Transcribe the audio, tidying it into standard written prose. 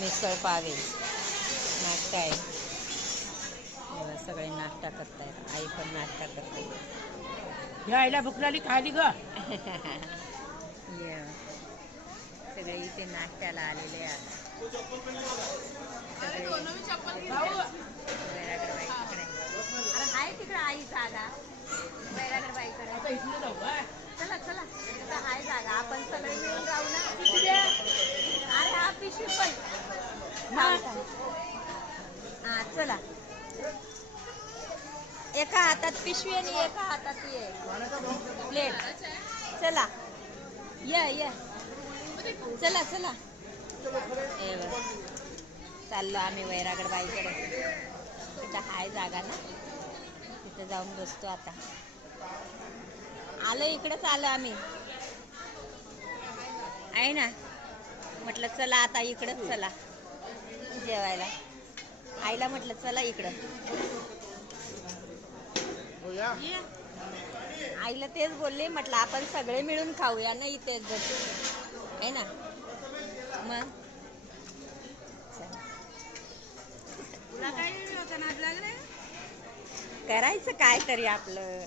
मिसळ पावे नाश्ता आहे. सगळे नाश्ता करतायत. आई पण नाश्ता करते. यायला भूक लागली खाली ग. सगळे इथे नाश्त्याला आलेले आहेत. अरे हाय तिकडे आई जागा बैरागड बाईकडे. चला चला तिथं हाय जागा. आपण सगळे मिळून राहू ना. अरे हा पिशवी पण हा चला. एका हातात पिशवी आणि एका हातात ये प्लेट. चला ये चला चला. चाललो आम्ही वैरागड बाईकडे. तिथं हाय जागा ना, तिथं जाऊन बसतो आता. आलो इकडेच आलो आम्ही आहे ना. म्हटलं चला आता इकडंच चला जेवायला. आईला म्हटलं चला इकडं. आईला तेच बोलले, म्हटलं आपण सगळे मिळून खाऊया ना इथे आहे ना. मग करायचं काय तरी आपलं.